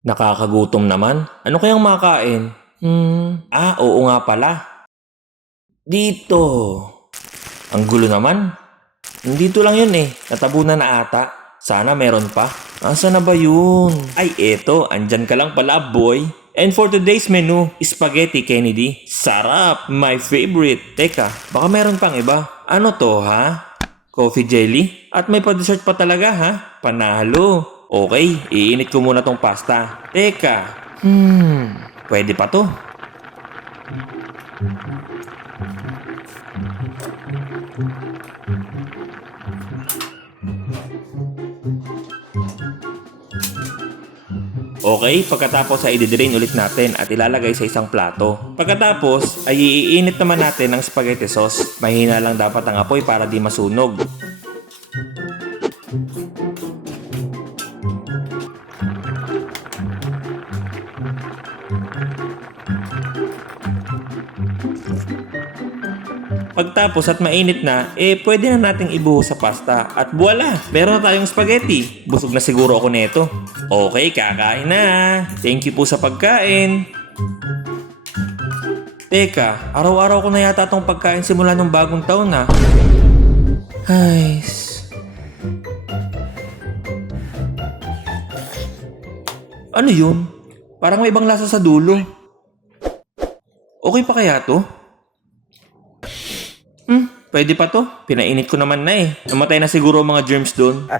Nakakagutom naman. Ano kayang makain? Oo nga pala. Dito. Ang gulo naman. Nandito lang yun eh. Natabunan na ata. Sana meron pa. Asa na ba yun? Ay, eto. Andyan ka lang pala, boy. And for today's menu, spaghetti Kennedy. Sarap! My favorite. Teka, baka meron pang iba. Ano to, ha? Coffee jelly? At may pa-dessert pa talaga, ha? Panalo. Okay, iinit ko muna tong pasta. Teka. Pwede pa to. Okay, pagkatapos ay i-drain ulit natin at ilalagay sa isang plato. Pagkatapos ay iinit naman natin ng spaghetti sauce. Mahina lang dapat ang apoy para di masunog. Pagtapos at mainit na, pwede na nating ibuhos sa pasta. At voila! Meron na tayong spaghetti. Busog na siguro ako nito. Okay, kakain na. Thank you po sa pagkain. Teka, araw-araw ko na yata tong pagkain simula nung bagong taon na. Ay. Ano yun? Parang may ibang lasa sa dulo. Okay pa kaya to? Pwede pa to. Pinainit ko naman na eh. Namatay na siguro ang mga germs doon.